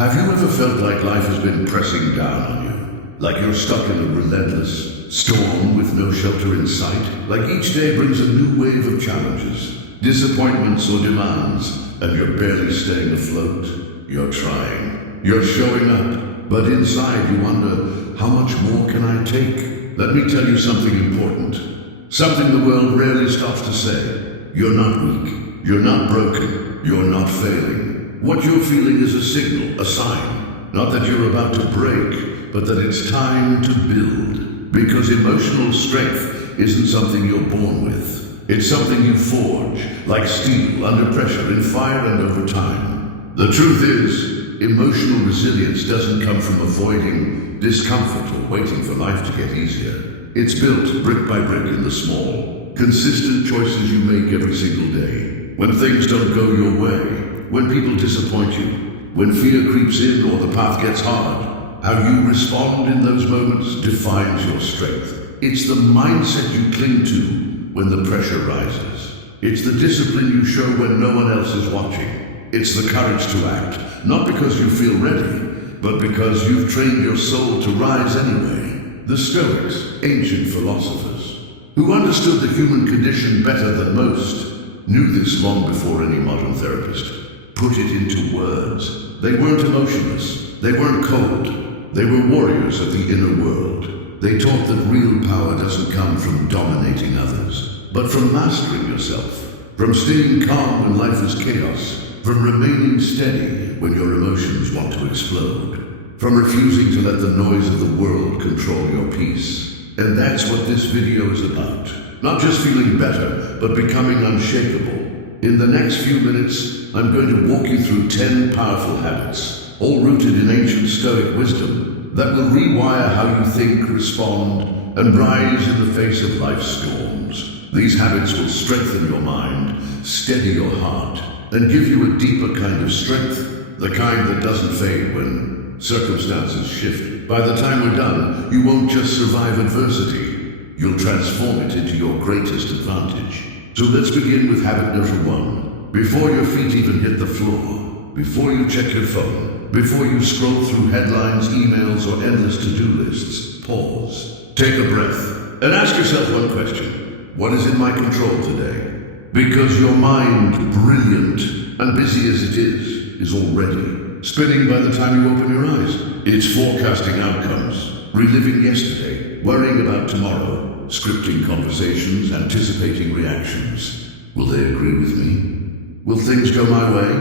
Have you ever felt like life has been pressing down on you? Like you're stuck in a relentless storm with no shelter in sight? Like each day brings a new wave of challenges, disappointments or demands, and you're barely staying afloat? You're trying. You're showing up. But inside you wonder, how much more can I take? Let me tell you something important. Something the world rarely stops to say. You're not weak. You're not broken. You're not failing. What you're feeling is a signal, a sign. Not that you're about to break, but that it's time to build. Because emotional strength isn't something you're born with. It's something you forge, like steel, under pressure, in fire and over time. The truth is, emotional resilience doesn't come from avoiding discomfort or waiting for life to get easier. It's built brick by brick in the small, consistent choices you make every single day. When things don't go your way, when people disappoint you, when fear creeps in or the path gets hard, how you respond in those moments defines your strength. It's the mindset you cling to when the pressure rises. It's the discipline you show when no one else is watching. It's the courage to act, not because you feel ready, but because you've trained your soul to rise anyway. The Stoics, ancient philosophers, who understood the human condition better than most, knew this long before any modern therapist put it into words. They weren't emotionless. They weren't cold. They were warriors of the inner world. They taught that real power doesn't come from dominating others, but from mastering yourself, from staying calm when life is chaos, from remaining steady when your emotions want to explode, from refusing to let the noise of the world control your peace. And that's what this video is about. Not just feeling better, but becoming unshakable. In the next few minutes, I'm going to walk you through 10 powerful habits, all rooted in ancient Stoic wisdom, that will rewire how you think, respond, and rise in the face of life's storms. These habits will strengthen your mind, steady your heart, and give you a deeper kind of strength, the kind that doesn't fade when circumstances shift. By the time we're done, you won't just survive adversity, you'll transform it into your greatest advantage. So let's begin with habit number 1. Before your feet even hit the floor, before you check your phone, before you scroll through headlines, emails, or endless to-do lists, pause, take a breath, and ask yourself one question. What is in my control today? Because your mind, brilliant and busy as it is already spinning by the time you open your eyes. It's forecasting outcomes, reliving yesterday, worrying about tomorrow, scripting conversations, anticipating reactions. Will they agree with me? Will things go my way?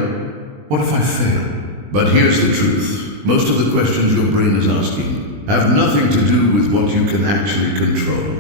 What if I fail? But here's the truth. Most of the questions your brain is asking have nothing to do with what you can actually control.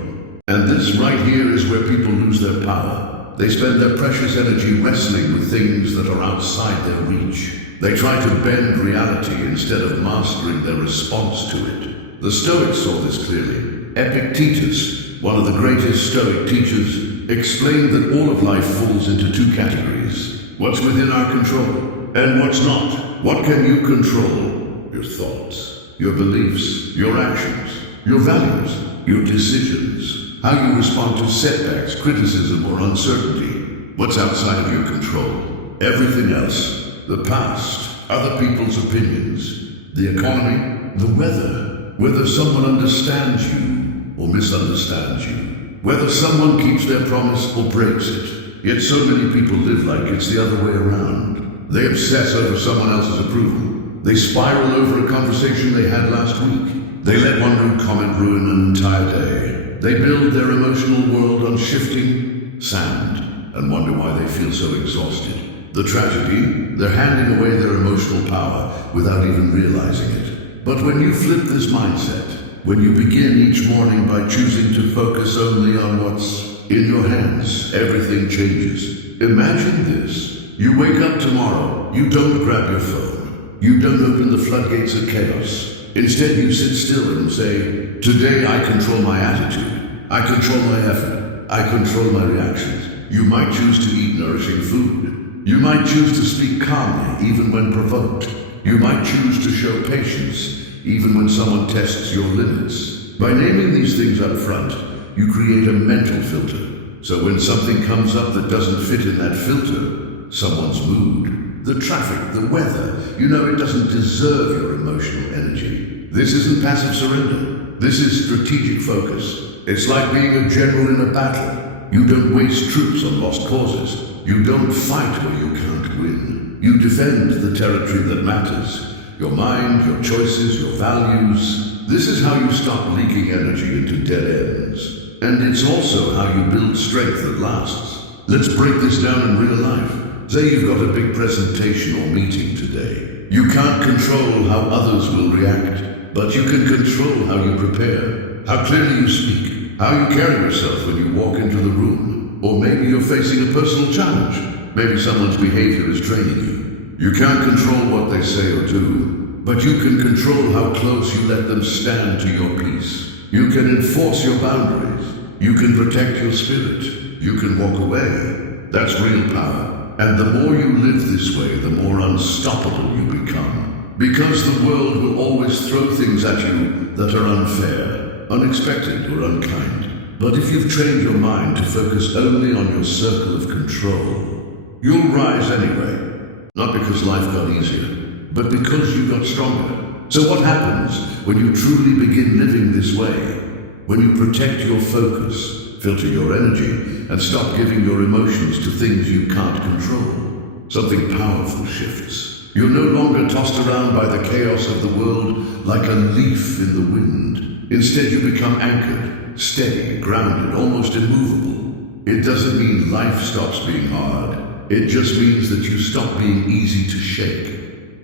And this right here is where people lose their power. They spend their precious energy wrestling with things that are outside their reach. They try to bend reality instead of mastering their response to it. The Stoics saw this clearly. Epictetus, one of the greatest Stoic teachers, explained that all of life falls into 2 categories. What's within our control and what's not. What can you control? Your thoughts, your beliefs, your actions, your values, your decisions, how you respond to setbacks, criticism, or uncertainty. What's outside of your control? Everything else. The past, other people's opinions, the economy, the weather, whether someone understands you or misunderstands you, whether someone keeps their promise or breaks it. Yet so many people live like it's the other way around. They obsess over someone else's approval. They spiral over a conversation they had last week. They let one rude comment ruin an entire day. They build their emotional world on shifting sand and wonder why they feel so exhausted. The tragedy, they're handing away their emotional power without even realizing it. But when you flip this mindset, when you begin each morning by choosing to focus only on what's in your hands, everything changes. Imagine this. You wake up tomorrow, you don't grab your phone. You don't open the floodgates of chaos. Instead, you sit still and say, today I control my attitude. I control my effort. I control my reactions. You might choose to eat nourishing food. You might choose to speak calmly, even when provoked. You might choose to show patience, even when someone tests your limits. By naming these things up front, you create a mental filter. So when something comes up that doesn't fit in that filter, someone's mood, the traffic, the weather. You know it doesn't deserve your emotional energy. This isn't passive surrender. This is strategic focus. It's like being a general in a battle. You don't waste troops on lost causes. You don't fight where you can't win. You defend the territory that matters. Your mind, your choices, your values. This is how you stop leaking energy into dead ends. And it's also how you build strength that lasts. Let's break this down in real life. Say you've got a big presentation or meeting today. You can't control how others will react, but you can control how you prepare, how clearly you speak, how you carry yourself when you walk into the room. Or maybe you're facing a personal challenge. Maybe someone's behavior is draining you. You can't control what they say or do, but you can control how close you let them stand to your peace. You can enforce your boundaries. You can protect your spirit. You can walk away. That's real power. And the more you live this way, the more unstoppable you become. Because the world will always throw things at you that are unfair, unexpected, or unkind. But if you've trained your mind to focus only on your circle of control, you'll rise anyway. Not because life got easier, but because you got stronger. So what happens when you truly begin living this way? When you protect your focus, filter your energy, and stop giving your emotions to things you can't control, something powerful shifts. You're no longer tossed around by the chaos of the world like a leaf in the wind. Instead, you become anchored, steady, grounded, almost immovable. It doesn't mean life stops being hard. It just means that you stop being easy to shake.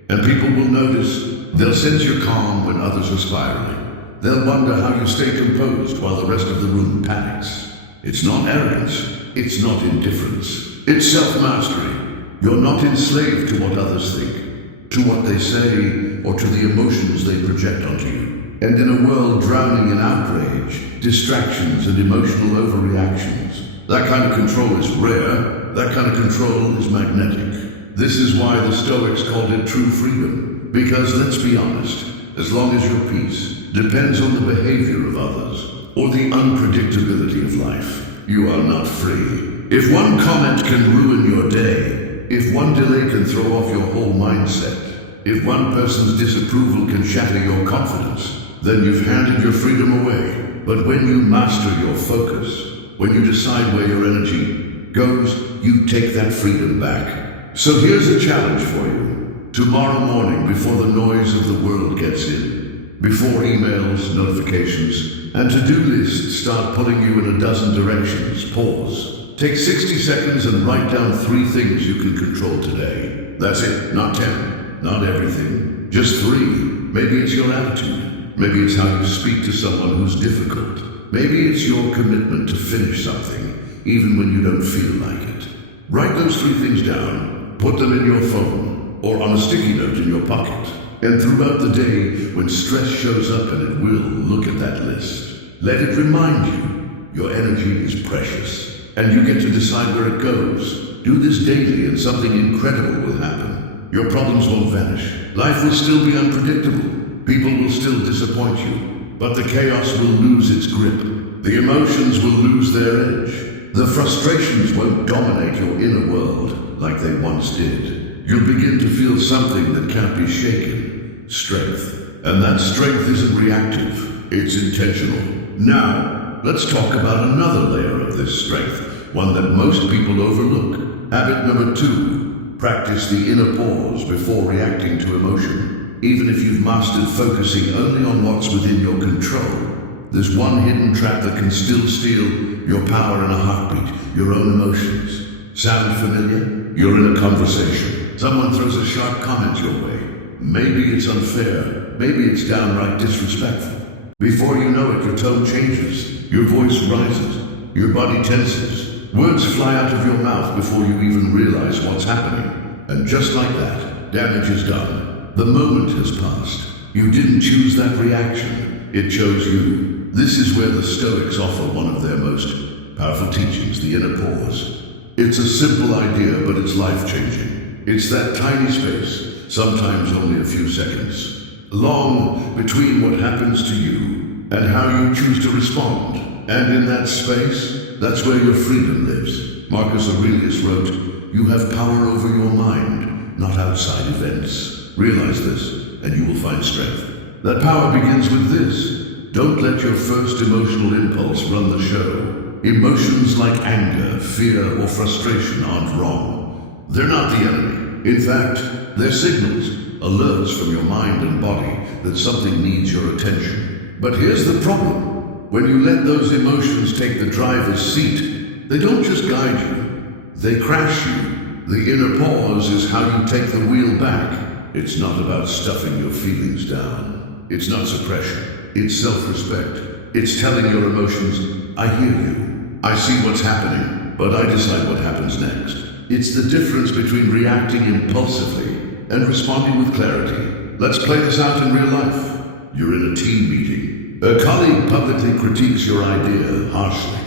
And people will notice. They'll sense your calm when others are spiraling. They'll wonder how you stay composed while the rest of the room panics. It's not arrogance. It's not indifference. It's self-mastery. You're not enslaved to what others think, to what they say, or to the emotions they project onto you. And in a world drowning in outrage, distractions, and emotional overreactions, that kind of control is rare. That kind of control is magnetic. This is why the Stoics called it true freedom. Because let's be honest, as long as your peace depends on the behavior of others or the unpredictability of life, you are not free. If one comment can ruin your day, if one delay can throw off your whole mindset, if one person's disapproval can shatter your confidence, then you've handed your freedom away. But when you master your focus, when you decide where your energy goes, you take that freedom back. So here's a challenge for you. Tomorrow morning, before the noise of the world gets in, before emails, notifications, and to-do lists start pulling you in a dozen directions, pause. Take 60 seconds and write down 3 things you can control today. That's it, not 10, not everything, just 3. Maybe it's your attitude. Maybe it's how you speak to someone who's difficult. Maybe it's your commitment to finish something, even when you don't feel like it. Write those 3 things down, put them in your phone, or on a sticky note in your pocket. And throughout the day, when stress shows up, and it will, look at that list. Let it remind you, your energy is precious, and you get to decide where it goes. Do this daily and something incredible will happen. Your problems won't vanish. Life will still be unpredictable. People will still disappoint you, but the chaos will lose its grip. The emotions will lose their edge. The frustrations won't dominate your inner world like they once did. You'll begin to feel something that can't be shaken. Strength. And that strength isn't reactive. It's intentional. Now, let's talk about another layer of this strength, one that most people overlook. Habit number 2. Practice the inner pause before reacting to emotion. Even if you've mastered focusing only on what's within your control, there's one hidden trap that can still steal your power in a heartbeat, your own emotions. Sound familiar? You're in a conversation. Someone throws a sharp comment your way. Maybe it's unfair. Maybe it's downright disrespectful. Before you know it, your tone changes. Your voice rises. Your body tenses. Words fly out of your mouth before you even realize what's happening. And just like that, damage is done. The moment has passed. You didn't choose that reaction. It chose you. This is where the Stoics offer one of their most powerful teachings, the inner pause. It's a simple idea, but it's life-changing. It's that tiny space, sometimes only a few seconds, long between what happens to you and how you choose to respond. And in that space, that's where your freedom lives. Marcus Aurelius wrote, "You have power over your mind. not outside events. Realize this, and you will find strength. That power begins with this. Don't let your first emotional impulse run the show. Emotions like anger, fear, or frustration aren't wrong. They're not the enemy. In fact, they're signals, alerts from your mind and body that something needs your attention. But here's the problem. When you let those emotions take the driver's seat, they don't just guide you, they crash you. The inner pause is how you take the wheel back. It's not about stuffing your feelings down. It's not suppression. It's self-respect. It's telling your emotions, I hear you. I see what's happening, but I decide what happens next. It's the difference between reacting impulsively and responding with clarity. Let's play this out in real life. You're in a team meeting. A colleague publicly critiques your idea harshly.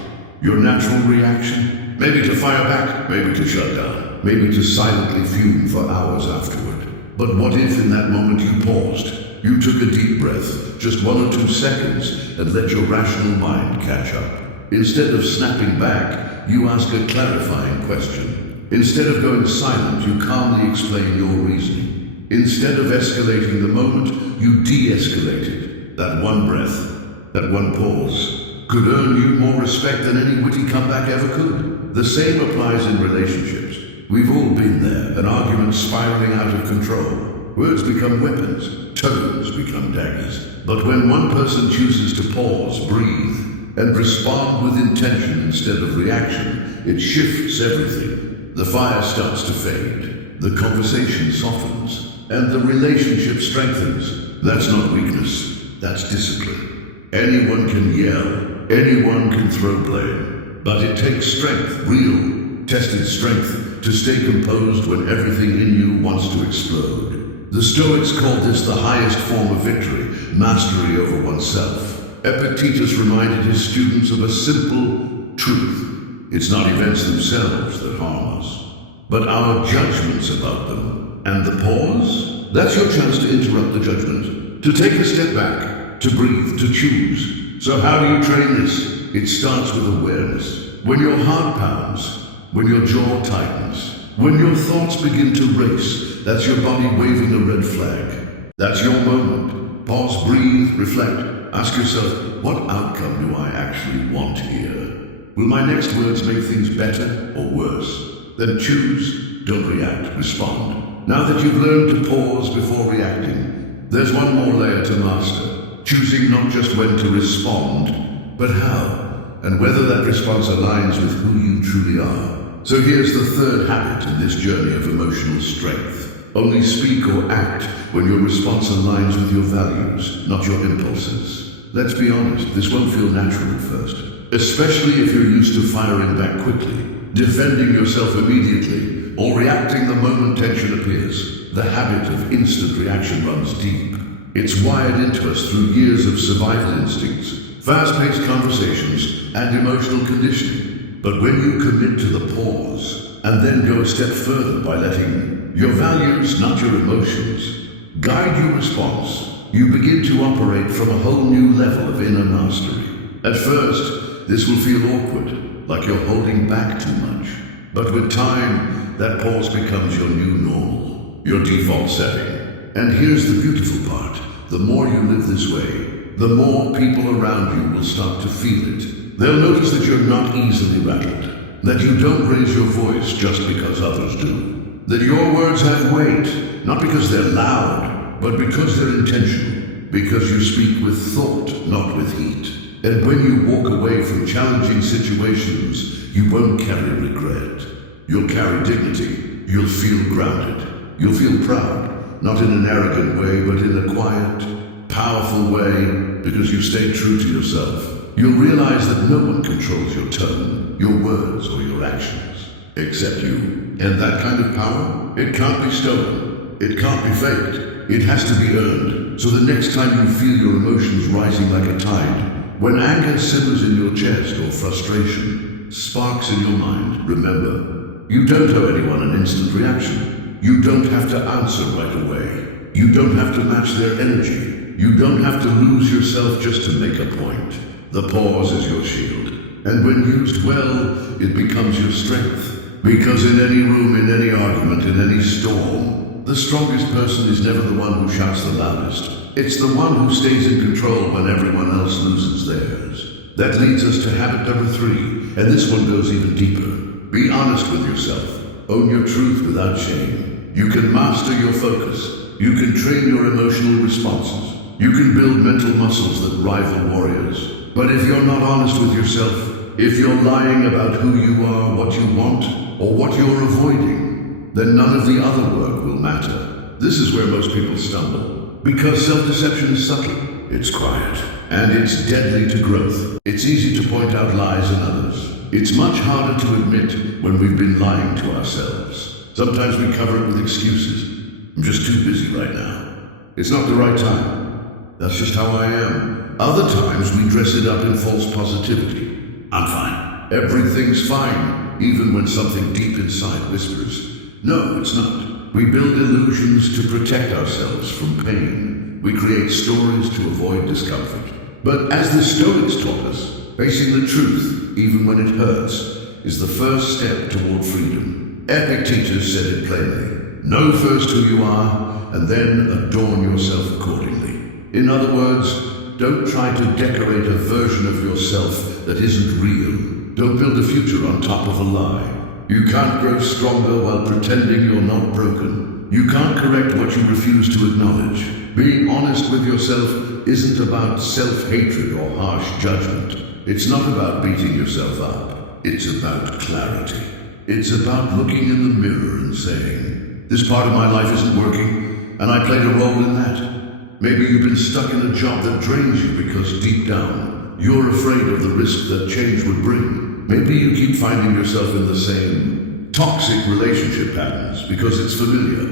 Your natural reaction? Maybe to fire back, maybe to shut down, maybe to silently fume for hours afterward. But what if in that moment you paused? You took a deep breath, just 1 or 2 seconds, and let your rational mind catch up. Instead of snapping back, you ask a clarifying question. Instead of going silent, you calmly explain your reasoning. Instead of escalating the moment, you de-escalated. That one breath, that one pause, could earn you more respect than any witty comeback ever could. The same applies in relationships. We've all been there, an argument spiraling out of control. Words become weapons, tones become daggers. But when one person chooses to pause, breathe, and respond with intention instead of reaction, it shifts everything. The fire starts to fade, the conversation softens, and the relationship strengthens. That's not weakness, that's discipline. Anyone can yell, anyone can throw blame, but it takes strength, real, tested strength, to stay composed when everything in you wants to explode. The Stoics called this the highest form of victory, mastery over oneself. Epictetus reminded his students of a simple truth. It's not events themselves that harm us, but our judgments about them. And the pause? That's your chance to interrupt the judgment, to take a step back, to breathe, to choose. So how do you train this? It starts with awareness. When your heart pounds, when your jaw tightens, when your thoughts begin to race, that's your body waving a red flag. That's your moment. Pause, breathe, reflect. Ask yourself, what outcome do I actually want here? Will my next words make things better or worse? Then choose, don't react, respond. Now that you've learned to pause before reacting, there's one more layer to master. Choosing not just when to respond, but how, and whether that response aligns with who you truly are. So here's the third habit in this journey of emotional strength. Only speak or act when your response aligns with your values, not your impulses. Let's be honest, this won't feel natural at first, especially if you're used to firing back quickly, defending yourself immediately, or reacting the moment tension appears. The habit of instant reaction runs deep. It's wired into us through years of survival instincts, fast-paced conversations, and emotional conditioning. But when you commit to the pause, and then go a step further by letting your values, not your emotions, guide your response, you begin to operate from a whole new level of inner mastery. At first, this will feel awkward, like you're holding back too much. But with time, that pause becomes your new normal, your default setting. And here's the beautiful part. The more you live this way, the more people around you will start to feel it. They'll notice that you're not easily rattled, that you don't raise your voice just because others do, that your words have weight, not because they're loud, but because they're intentional, because you speak with thought, not with heat. And when you walk away from challenging situations, you won't carry regret. You'll carry dignity. You'll feel grounded. You'll feel proud, not in an arrogant way, but in a quiet, powerful way, because you stay true to yourself. You'll realize that no one controls your tone, your words, or your actions, except you. And that kind of power, it can't be stolen. It can't be faked. It has to be earned. So the next time you feel your emotions rising like a tide, when anger simmers in your chest or frustration sparks in your mind, remember, you don't owe anyone an instant reaction. You don't have to answer right away. You don't have to match their energy. You don't have to lose yourself just to make a point. The pause is your shield. And when used well, it becomes your strength. Because in any room, in any argument, in any storm, The strongest person is never the one who shouts the loudest. It's the one who stays in control when everyone else loses theirs. That leads us to habit number 3, and this one goes even deeper. Be honest with yourself. Own your truth without shame. You can master your focus. You can train your emotional responses. You can build mental muscles that rival warriors. But if you're not honest with yourself, if you're lying about who you are, what you want, or what you're avoiding, then none of the other work will matter. This is where most people stumble. Because self-deception is subtle, it's quiet, and it's deadly to growth. It's easy to point out lies in others. It's much harder to admit when we've been lying to ourselves. Sometimes we cover it with excuses. I'm just too busy right now. It's not the right time. That's just how I am. Other times we dress it up in false positivity. I'm fine. Everything's fine, even when something deep inside whispers, no, it's not. We build illusions to protect ourselves from pain. We create stories to avoid discomfort. But as the Stoics taught us, facing the truth, even when it hurts, is the first step toward freedom. Epictetus said it plainly. Know first who you are, and then adorn yourself accordingly. In other words, don't try to decorate a version of yourself that isn't real. Don't build a future on top of a lie. You can't grow stronger while pretending you're not broken. You can't correct what you refuse to acknowledge. Being honest with yourself isn't about self-hatred or harsh judgment. It's not about beating yourself up. It's about clarity. It's about looking in the mirror and saying, this part of my life isn't working, and I played a role in that. Maybe you've been stuck in a job that drains you because deep down, you're afraid of the risk that change would bring. Maybe you keep finding yourself in the same toxic relationship patterns because it's familiar,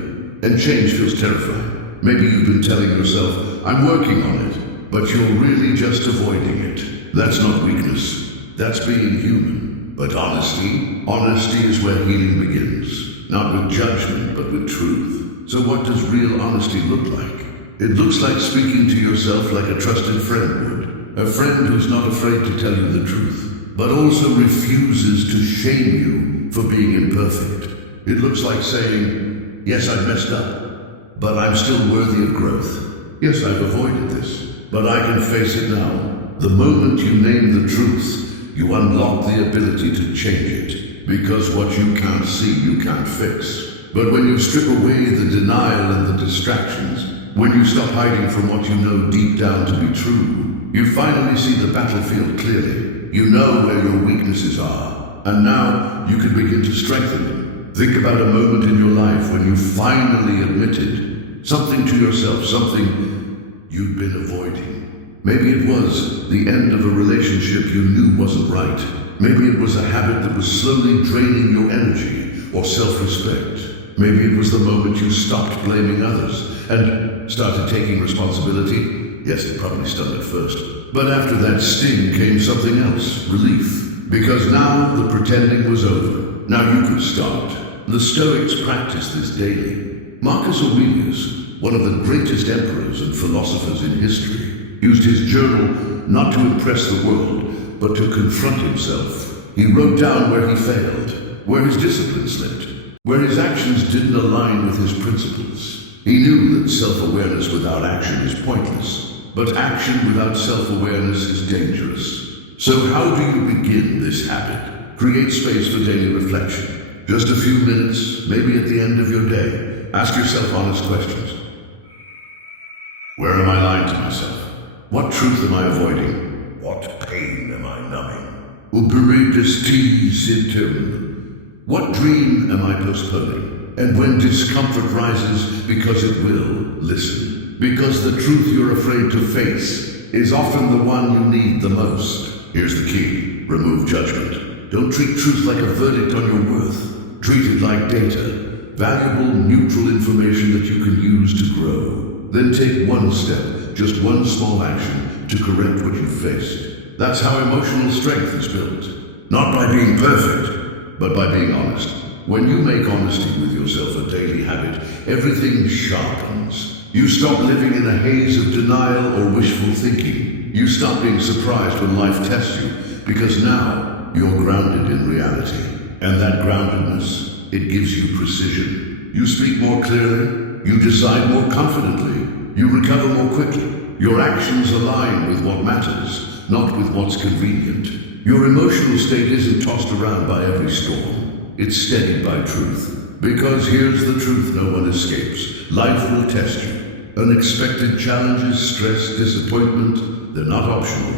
and change feels terrifying. Maybe you've been telling yourself, I'm working on it, but you're really just avoiding it. That's not weakness. That's being human. But honesty is where healing begins. Not with judgment, but with truth. So what does real honesty look like? It looks like speaking to yourself like a trusted friend would. A friend who's not afraid to tell you the truth, but also refuses to shame you for being imperfect. It looks like saying, yes, I've messed up, but I'm still worthy of growth. Yes, I've avoided this, but I can face it now. The moment you name the truth, you unlock the ability to change it, because what you can't see, you can't fix. But when you strip away the denial and the distractions, when you stop hiding from what you know deep down to be true, you finally see the battlefield clearly. You know where your weaknesses are, and now you can begin to strengthen them. Think about a moment in your life when you finally admitted something to yourself, something you'd been avoiding. Maybe it was the end of a relationship you knew wasn't right. Maybe it was a habit that was slowly draining your energy or self-respect. Maybe it was the moment you stopped blaming others and started taking responsibility. Yes, it probably stung at first. But after that sting came something else, relief. Because now the pretending was over. Now you could start. The Stoics practiced this daily. Marcus Aurelius, one of the greatest emperors and philosophers in history, used his journal not to impress the world, but to confront himself. He wrote down where he failed, where his discipline slipped, where his actions didn't align with his principles. He knew that self-awareness without action is pointless, but action without self-awareness is dangerous. So how do you begin this habit? Create space for daily reflection. Just a few minutes, maybe at the end of your day. Ask yourself honest questions. Where am I lying to myself? What truth am I avoiding? What pain am I numbing? Uberidus ti symptom. What dream am I postponing? And when discomfort rises, because it will, listen. Because the truth you're afraid to face is often the one you need the most. Here's the key. Remove judgment. Don't treat truth like a verdict on your worth. Treat it like data. Valuable, neutral information that you can use to grow. Then take one step, just one small action, to correct what you faced. That's how emotional strength is built. Not by being perfect, but by being honest. When you make honesty with yourself a daily habit, everything sharpens. You stop living in a haze of denial or wishful thinking. You stop being surprised when life tests you, because now you're grounded in reality. And that groundedness, it gives you precision. You speak more clearly, You decide more confidently. You recover more quickly. Your actions align with what matters, not with what's convenient. Your emotional state isn't tossed around by every storm. It's steadied by truth. Because here's the truth no one escapes. Life will test you. Unexpected challenges, stress, disappointment, they're not optional.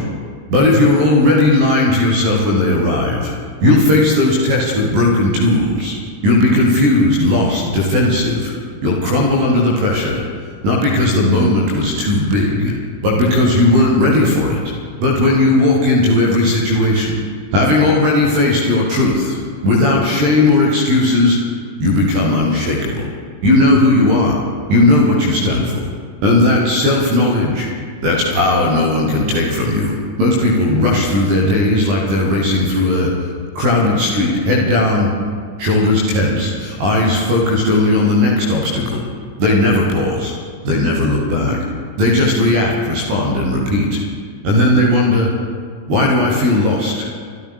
But if you're already lying to yourself when they arrive, you'll face those tests with broken tools. You'll be confused, lost, defensive. You'll crumble under the pressure, not because the moment was too big, but because you weren't ready for it. But when you walk into every situation, having already faced your truth, without shame or excuses, you become unshakable. You know who you are. You know what you stand for. And that's self-knowledge. That's power no one can take from you. Most people rush through their days like they're racing through a crowded street, head down, shoulders tense, eyes focused only on the next obstacle. They never pause. They never look back. They just react, respond, and repeat. And then they wonder, why do I feel lost?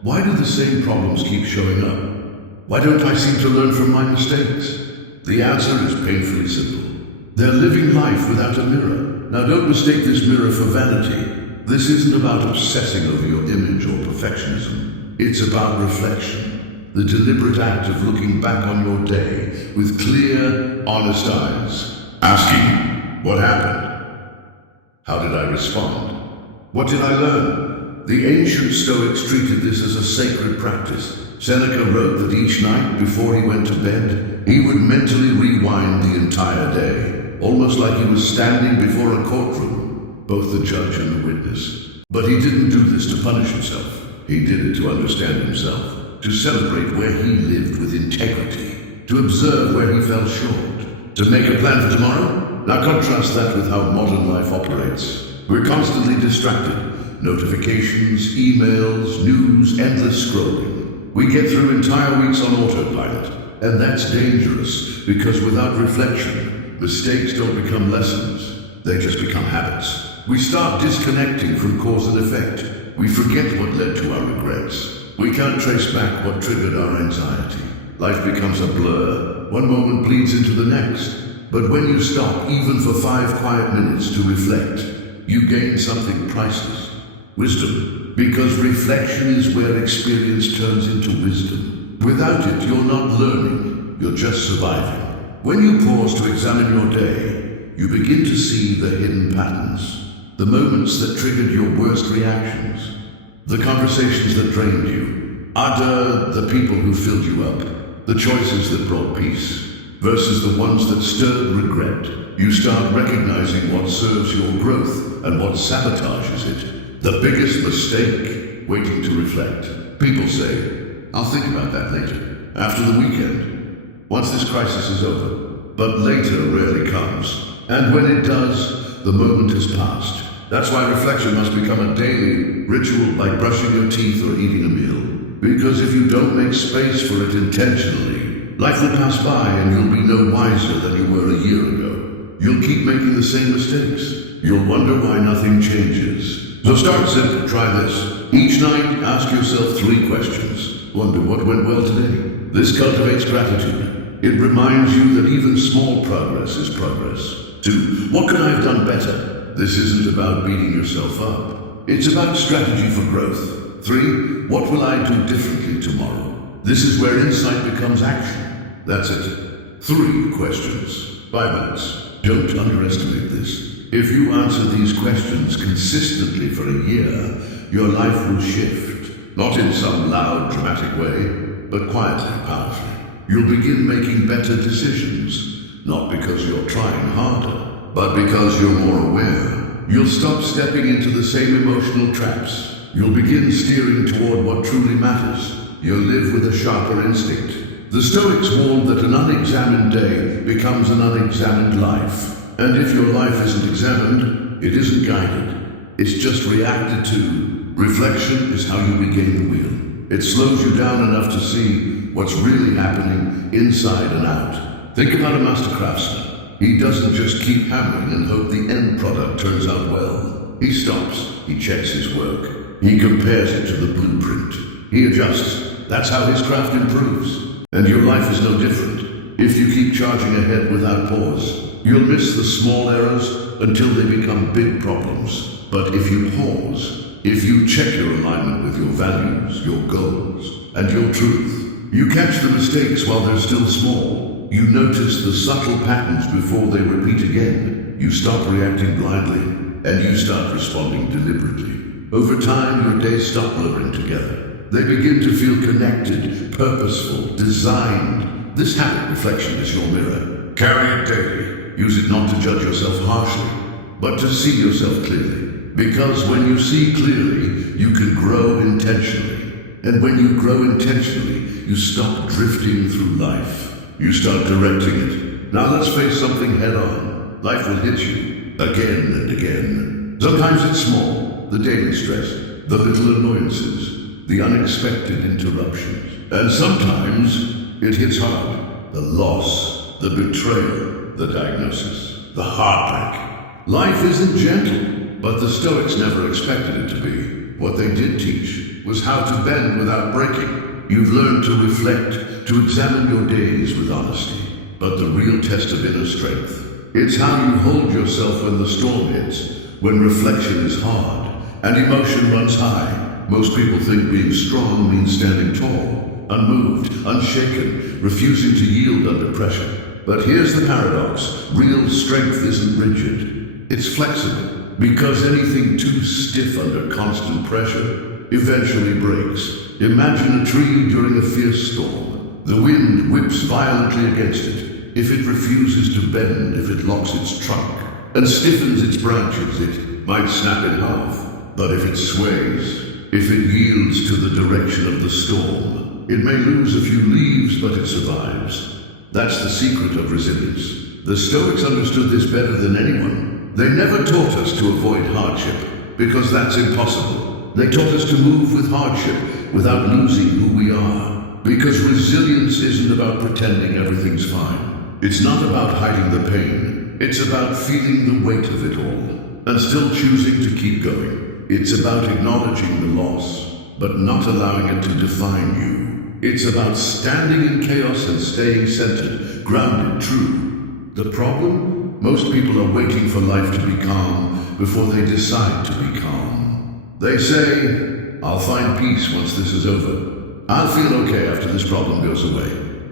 Why do the same problems keep showing up? Why don't I seem to learn from my mistakes? The answer is painfully simple. They're living life without a mirror. Now don't mistake this mirror for vanity. This isn't about obsessing over your image or perfectionism. It's about reflection. The deliberate act of looking back on your day with clear, honest eyes. Asking, what happened? How did I respond? What did I learn? The ancient Stoics treated this as a sacred practice. Seneca wrote that each night before he went to bed, he would mentally rewind the entire day, almost like he was standing before a courtroom, both the judge and the witness. But he didn't do this to punish himself. He did it to understand himself, to celebrate where he lived with integrity, to observe where he fell short, to make a plan for tomorrow. Now contrast that with how modern life operates. We're constantly distracted. Notifications, emails, news, endless scrolling. We get through entire weeks on autopilot, and that's dangerous because without reflection, mistakes don't become lessons, they just become habits. We start disconnecting from cause and effect. We forget what led to our regrets. We can't trace back what triggered our anxiety. Life becomes a blur. One moment bleeds into the next. But when you stop, even for 5 quiet minutes to reflect, you gain something priceless. Wisdom. Because reflection is where experience turns into wisdom. Without it, you're not learning, you're just surviving. When you pause to examine your day, you begin to see the hidden patterns, the moments that triggered your worst reactions, the conversations that drained you, the people who filled you up, the choices that brought peace, versus the ones that stirred regret. You start recognizing what serves your growth and what sabotages it. The biggest mistake, waiting to reflect. People say, I'll think about that later, after the weekend, once this crisis is over. But later rarely comes. And when it does, the moment has passed. That's why reflection must become a daily ritual, like brushing your teeth or eating a meal. Because if you don't make space for it intentionally, life will pass by and you'll be no wiser than you were a year ago. You'll keep making the same mistakes. You'll wonder why nothing changes. So start simple, try this. Each night, ask yourself 3 questions. Wonder what went well today. This cultivates gratitude. It reminds you that even small progress is progress. 2, what could I have done better? This isn't about beating yourself up. It's about strategy for growth. 3, what will I do differently tomorrow? This is where insight becomes action. That's it. 3 questions. 5 minutes. Don't underestimate this. If you answer these questions consistently for a year, your life will shift. Not in some loud, dramatic way, but quietly, powerfully. You'll begin making better decisions, not because you're trying harder, but because you're more aware. You'll stop stepping into the same emotional traps. You'll begin steering toward what truly matters. You'll live with a sharper instinct. The Stoics warned that an unexamined day becomes an unexamined life. And if your life isn't examined, it isn't guided. It's just reacted to. Reflection is how you regain the wheel. It slows you down enough to see what's really happening inside and out. Think about a master craftsman. He doesn't just keep hammering and hope the end product turns out well. He stops. He checks his work. He compares it to the blueprint. He adjusts. That's how his craft improves. And your life is no different. If you keep charging ahead without pause, You'll miss the small errors until they become big problems. But if you pause, if you check your alignment with your values, your goals, and your truth, you catch the mistakes while they're still small. You notice the subtle patterns before they repeat again. You stop reacting blindly, and you start responding deliberately. Over time, your days stop blurring together. They begin to feel connected, purposeful, designed. This habit reflection is your mirror. Carry it daily. Use it not to judge yourself harshly, but to see yourself clearly. Because when you see clearly, you can grow intentionally. And when you grow intentionally, you stop drifting through life. You start directing it. Now let's face something head on. Life will hit you again and again. Sometimes it's small, the daily stress, the little annoyances, the unexpected interruptions. And sometimes it hits hard. The loss, the betrayal, the diagnosis, the heartbreak. Life isn't gentle. But the Stoics never expected it to be. What they did teach was how to bend without breaking. You've learned to reflect, to examine your days with honesty. But the real test of inner strength, it's how you hold yourself when the storm hits, when reflection is hard, and emotion runs high. Most people think being strong means standing tall, unmoved, unshaken, refusing to yield under pressure. But here's the paradox. Real strength isn't rigid. It's flexible. Because anything too stiff under constant pressure eventually breaks. Imagine a tree during a fierce storm. The wind whips violently against it. If it refuses to bend, if it locks its trunk and stiffens its branches, it might snap in half. But if it sways, if it yields to the direction of the storm, it may lose a few leaves, but it survives. That's the secret of resilience. The Stoics understood this better than anyone. They never taught us to avoid hardship, because that's impossible. They taught us to move with hardship without losing who we are. Because resilience isn't about pretending everything's fine. It's not about hiding the pain. It's about feeling the weight of it all, and still choosing to keep going. It's about acknowledging the loss, but not allowing it to define you. It's about standing in chaos and staying centered, grounded, true. The problem? Most people are waiting for life to be calm before they decide to be calm. They say, I'll find peace once this is over. I'll feel okay after this problem goes away.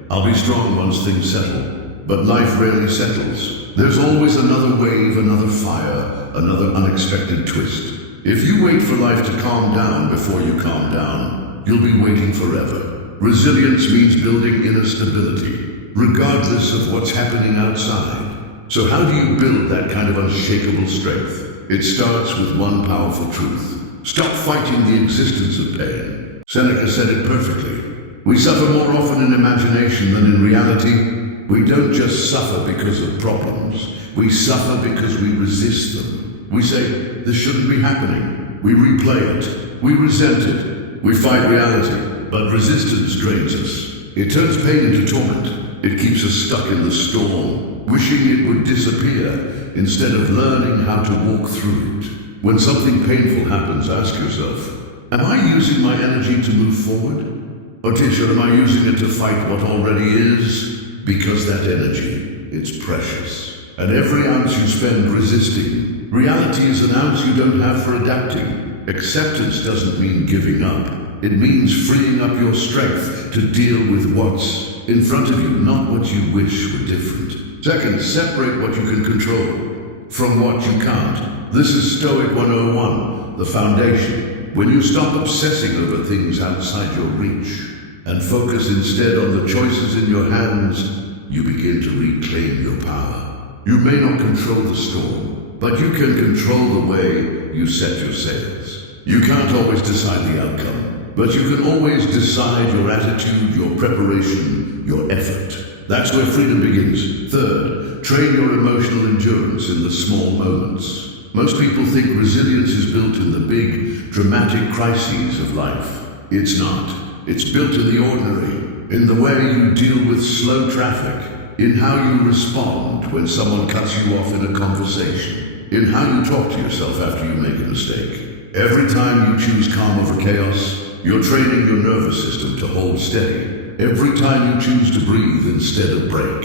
I'll be strong once things settle. But life rarely settles. There's always another wave, another fire, another unexpected twist. If you wait for life to calm down before you calm down, you'll be waiting forever. Resilience means building inner stability, regardless of what's happening outside. So how do you build that kind of unshakable strength? It starts with one powerful truth. Stop fighting the existence of pain. Seneca said it perfectly. We suffer more often in imagination than in reality. We don't just suffer because of problems. We suffer because we resist them. We say, this shouldn't be happening. We replay it. We resent it. We fight reality. But resistance drains us. It turns pain into torment. It keeps us stuck in the storm, wishing it would disappear instead of learning how to walk through it. When something painful happens, ask yourself, am I using my energy to move forward? Or teacher, am I using it to fight what already is? Because that energy, it's precious. And every ounce you spend resisting, reality is an ounce you don't have for adapting. Acceptance doesn't mean giving up. It means freeing up your strength to deal with what's in front of you, not what you wish were different. Second, separate what you can control from what you can't. This is Stoic 101, the foundation. When you stop obsessing over things outside your reach and focus instead on the choices in your hands, you begin to reclaim your power. You may not control the storm, but you can control the way you set your sails. You can't always decide the outcome, but you can always decide your attitude, your preparation, your effort. That's where freedom begins. Third, train your emotional endurance in the small moments. Most people think resilience is built in the big, dramatic crises of life. It's not. It's built in the ordinary, in the way you deal with slow traffic, in how you respond when someone cuts you off in a conversation, in how you talk to yourself after you make a mistake. Every time you choose calm over chaos, you're training your nervous system to hold steady. Every time you choose to breathe instead of break,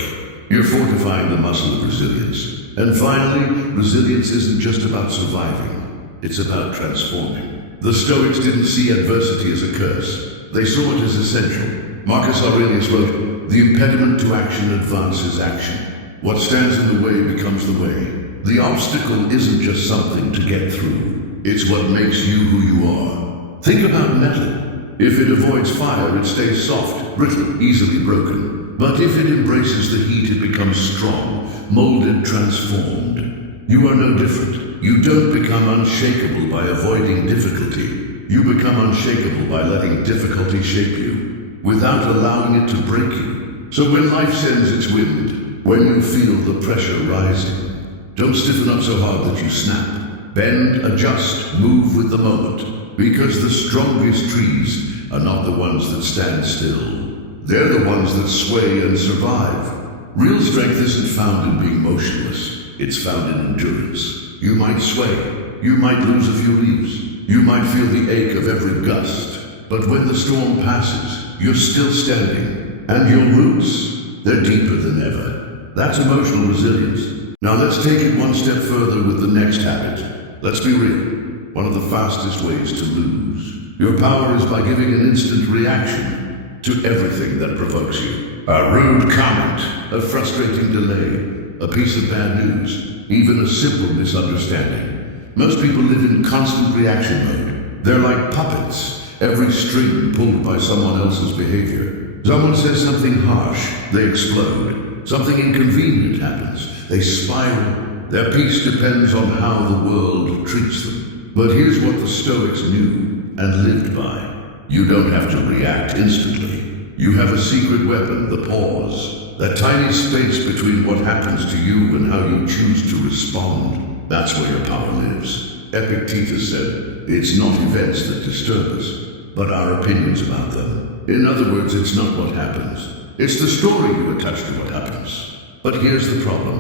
You're fortifying the muscle of resilience. And finally, resilience isn't just about surviving. It's about transforming. The Stoics didn't see adversity as a curse. They saw it as essential. Marcus Aurelius wrote, "The impediment to action advances action. What stands in the way becomes the way." The obstacle isn't just something to get through. It's what makes you who you are. Think about metal. If it avoids fire, it stays soft, brittle, easily broken. But if it embraces the heat, it becomes strong, molded, transformed. You are no different. You don't become unshakable by avoiding difficulty. You become unshakable by letting difficulty shape you, without allowing it to break you. So when life sends its wind, when you feel the pressure rising, don't stiffen up so hard that you snap. Bend, adjust, move with the moment. Because the strongest trees are not the ones that stand still. They're the ones that sway and survive. Real strength isn't found in being motionless. It's found in endurance. You might sway. You might lose a few leaves. You might feel the ache of every gust. But when the storm passes, you're still standing. And your roots, they're deeper than ever. That's emotional resilience. Now let's take it one step further with the next habit. Let's be real. One of the fastest ways to lose your power is by giving an instant reaction to everything that provokes you. A rude comment, a frustrating delay, a piece of bad news, even a simple misunderstanding. Most people live in constant reaction mode. They're like puppets, every string pulled by someone else's behavior. Someone says something harsh, they explode. Something inconvenient happens, they spiral. Their peace depends on how the world treats them. But here's what the Stoics knew and lived by. You don't have to react instantly. You have a secret weapon, the pause. That tiny space between what happens to you and how you choose to respond. That's where your power lives. Epictetus said, "It's not events that disturb us, but our opinions about them." In other words, it's not what happens. It's the story you attach to what happens. But here's the problem.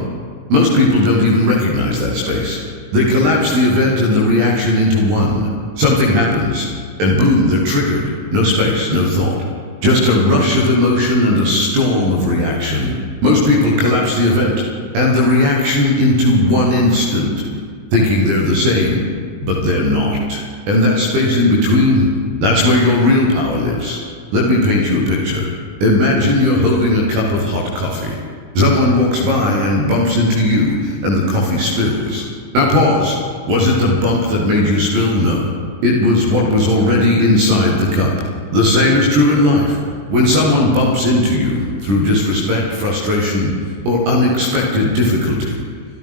Most people don't even recognize that space. They collapse the event and the reaction into one. Something happens, and boom, they're triggered. No space, no thought. Just a rush of emotion and a storm of reaction. Most people collapse the event and the reaction into one instant, thinking they're the same, but they're not. And that space in between, that's where your real power lives. Let me paint you a picture. Imagine you're holding a cup of hot coffee. Someone walks by and bumps into you, and the coffee spills. Now pause. Was it the bump that made you spill? No. It was what was already inside the cup. The same is true in life. When someone bumps into you through disrespect, frustration, or unexpected difficulty,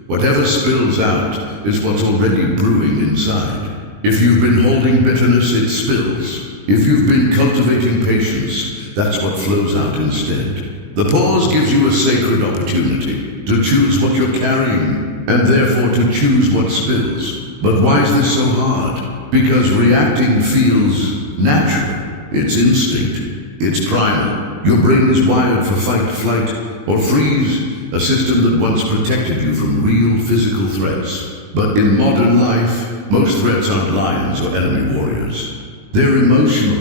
whatever spills out is what's already brewing inside. If you've been holding bitterness, it spills. If you've been cultivating patience, that's what flows out instead. The pause gives you a sacred opportunity to choose what you're carrying, and therefore to choose what spills. But why is this so hard? Because reacting feels natural. It's instinct. It's primal. Your brain is wired for fight, flight, or freeze, a system that once protected you from real physical threats. But in modern life, most threats aren't lions or enemy warriors. They're emotional.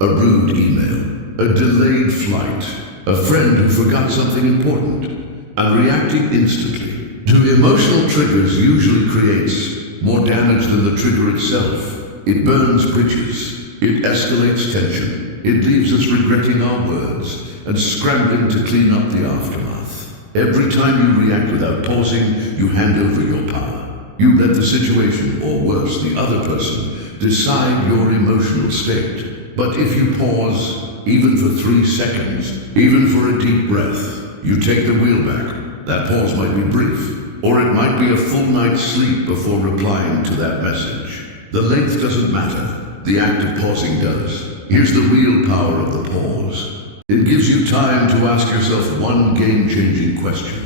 A rude email, a delayed flight, a friend who forgot something important, and reacting instantly to emotional triggers usually creates more damage than the trigger itself. It burns bridges. It escalates tension. It leaves us regretting our words and scrambling to clean up the aftermath. Every time you react without pausing, you hand over your power. You let the situation, or worse, the other person, decide your emotional state. But if you pause, even for 3 seconds, even for a deep breath, you take the wheel back. That pause might be brief, or it might be a full night's sleep before replying to that message. The length doesn't matter. The act of pausing does. Here's the real power of the pause. It gives you time to ask yourself one game-changing question.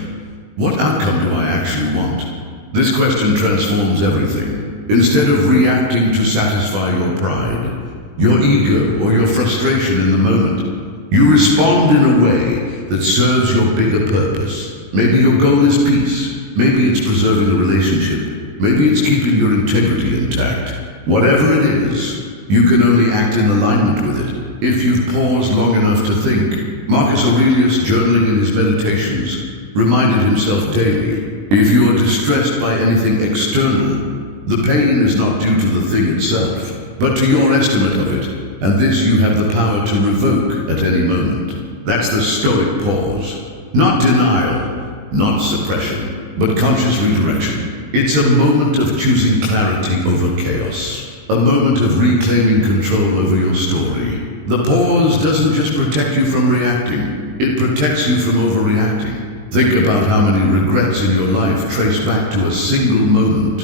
What outcome do I actually want? This question transforms everything. Instead of reacting to satisfy your pride, your ego, or your frustration in the moment, you respond in a way that serves your bigger purpose. Maybe your goal is peace. Maybe it's preserving a relationship. Maybe it's keeping your integrity intact. Whatever it is, you can only act in alignment with it if you've paused long enough to think. Marcus Aurelius, journaling in his meditations, reminded himself daily, if you are distressed by anything external, the pain is not due to the thing itself, but to your estimate of it, and this you have the power to revoke at any moment. That's the Stoic pause. Not denial, not suppression, but conscious redirection. It's a moment of choosing clarity over chaos, a moment of reclaiming control over your story. The pause doesn't just protect you from reacting, it protects you from overreacting. Think about how many regrets in your life trace back to a single moment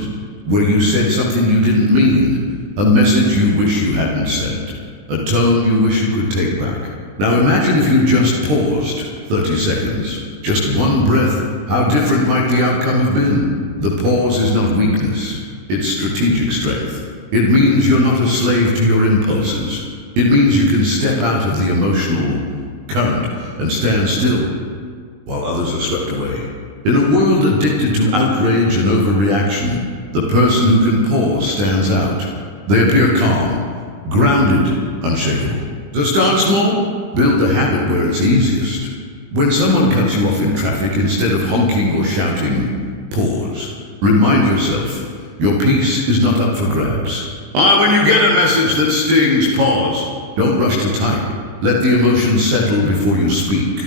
where you said something you didn't mean, a message you wish you hadn't sent, a tone you wish you could take back. Now imagine if you just paused 30 seconds, just one breath, how different might the outcome have been? The pause is not weakness, it's strategic strength. It means you're not a slave to your impulses. It means you can step out of the emotional current and stand still while others are swept away. In a world addicted to outrage and overreaction, the person who can pause stands out. They appear calm, grounded, unshakable. So start small, build the habit where it's easiest. When someone cuts you off in traffic, instead of honking or shouting, pause. Remind yourself, your peace is not up for grabs. When you get a message that stings, pause. Don't rush to type. Let the emotions settle before you speak.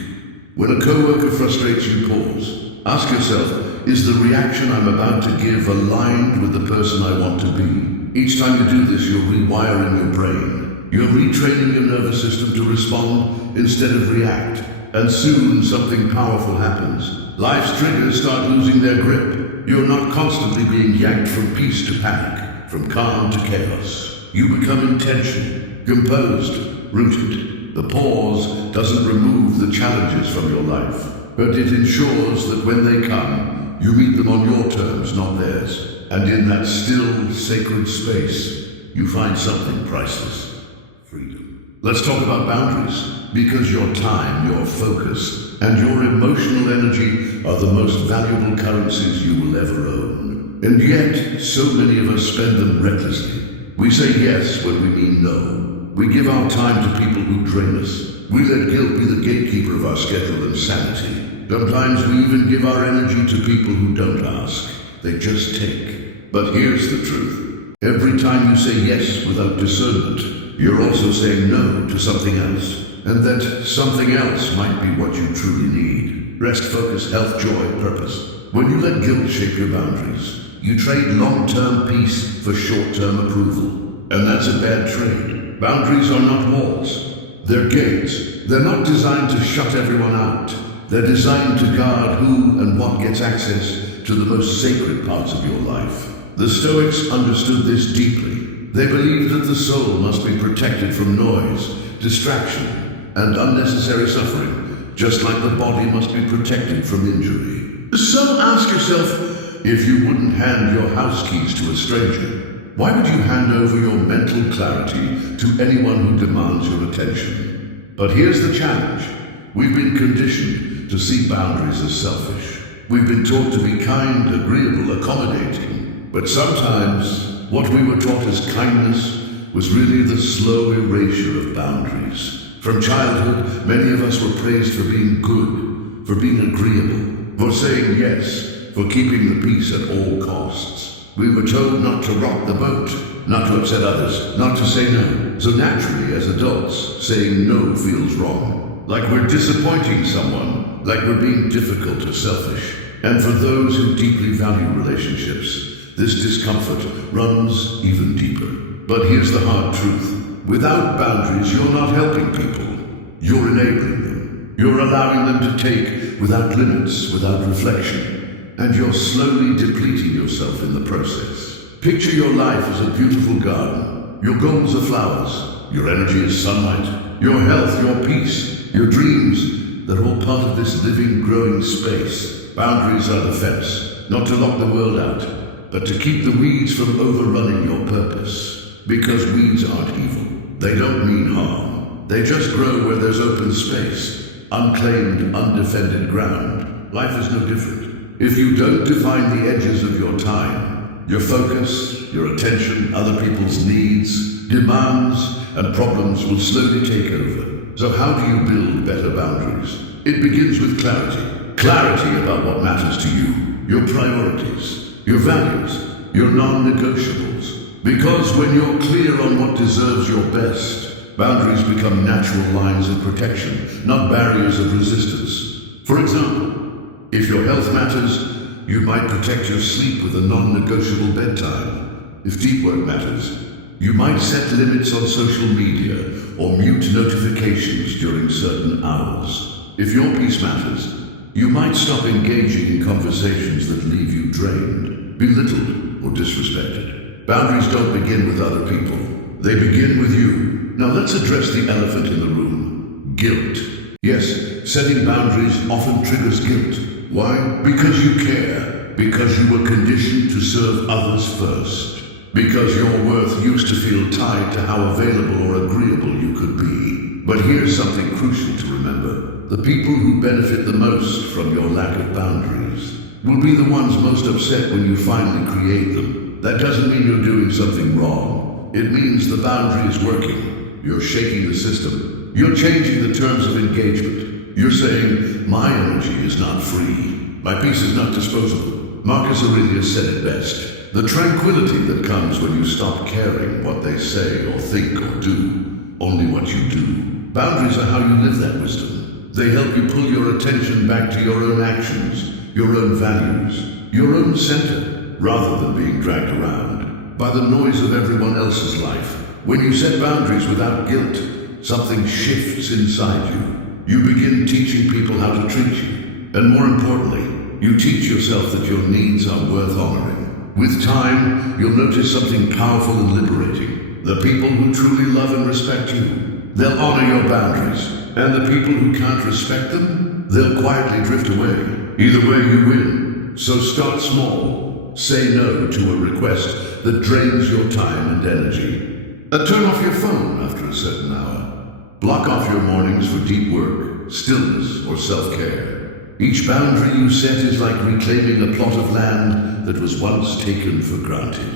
When a coworker frustrates you, pause. Ask yourself, is the reaction I'm about to give aligned with the person I want to be? Each time you do this, you're rewiring your brain. You're retraining your nervous system to respond instead of react. And soon something powerful happens. Life's triggers start losing their grip. You're not constantly being yanked from peace to panic, from calm to chaos. You become intentional, composed, rooted. The pause doesn't remove the challenges from your life, but it ensures that when they come, you meet them on your terms, not theirs. And in that still, sacred space, you find something priceless: freedom. Let's talk about boundaries, because your time, your focus, and your emotional energy are the most valuable currencies you will ever own. And yet, so many of us spend them recklessly. We say yes when we mean no. We give our time to people who drain us. We let guilt be the gatekeeper of our schedule and sanity. Sometimes we even give our energy to people who don't ask. They just take. But here's the truth. Every time you say yes without discernment, you're also saying no to something else. And that something else might be what you truly need. Rest, focus, health, joy, purpose. When you let guilt shape your boundaries, you trade long-term peace for short-term approval. And that's a bad trade. Boundaries are not walls. They're gates. They're not designed to shut everyone out. They're designed to guard who and what gets access to the most sacred parts of your life. The Stoics understood this deeply. They believed that the soul must be protected from noise, distraction, and unnecessary suffering, just like the body must be protected from injury. So ask yourself, if you wouldn't hand your house keys to a stranger, why would you hand over your mental clarity to anyone who demands your attention? But here's the challenge. We've been conditioned to see boundaries as selfish. We've been taught to be kind, agreeable, accommodating. But sometimes, what we were taught as kindness was really the slow erasure of boundaries. From childhood, many of us were praised for being good, for being agreeable, for saying yes, for keeping the peace at all costs. We were told not to rock the boat, not to upset others, not to say no. So naturally, as adults, saying no feels wrong. Like we're disappointing someone, like we're being difficult or selfish. And for those who deeply value relationships, this discomfort runs even deeper. But here's the hard truth. Without boundaries, you're not helping people. You're enabling them. You're allowing them to take without limits, without reflection. And you're slowly depleting yourself in the process. Picture your life as a beautiful garden. Your goals are flowers. Your energy is sunlight. Your health, your peace, your dreams, they're all part of this living, growing space. Boundaries are the fence, not to lock the world out, but to keep the weeds from overrunning your purpose. Because weeds aren't evil. They don't mean harm. They just grow where there's open space, unclaimed, undefended ground. Life is no different. If you don't define the edges of your time, your focus, your attention, other people's needs, demands, and problems will slowly take over. So how do you build better boundaries? It begins with clarity. Clarity about what matters to you, your priorities, your values, your non-negotiables. Because when you're clear on what deserves your best, boundaries become natural lines of protection, not barriers of resistance. For example, if your health matters, you might protect your sleep with a non-negotiable bedtime. If deep work matters, you might set limits on social media or mute notifications during certain hours. If your peace matters, you might stop engaging in conversations that leave you drained, belittled, or disrespected. Boundaries don't begin with other people. They begin with you. Now let's address the elephant in the room. Guilt. Yes, setting boundaries often triggers guilt. Why? Because you care. Because you were conditioned to serve others first. Because your worth used to feel tied to how available or agreeable you could be. But here's something crucial to remember. The people who benefit the most from your lack of boundaries will be the ones most upset when you finally create them. That doesn't mean you're doing something wrong. It means the boundary is working. You're shaking the system. You're changing the terms of engagement. You're saying, my energy is not free. My peace is not disposable. Marcus Aurelius said it best. The tranquility that comes when you stop caring what they say or think or do, only what you do. Boundaries are how you live that wisdom. They help you pull your attention back to your own actions, your own values, your own center, rather than being dragged around by the noise of everyone else's life. When you set boundaries without guilt, something shifts inside you. You begin teaching people how to treat you. And more importantly, you teach yourself that your needs are worth honoring. With time, you'll notice something powerful and liberating. The people who truly love and respect you, they'll honor your boundaries. And the people who can't respect them, they'll quietly drift away. Either way, you win. So start small. Say no to a request that drains your time and energy. Turn off your phone after a certain hour. Block off your mornings for deep work, stillness, or self-care. Each boundary you set is like reclaiming a plot of land that was once taken for granted.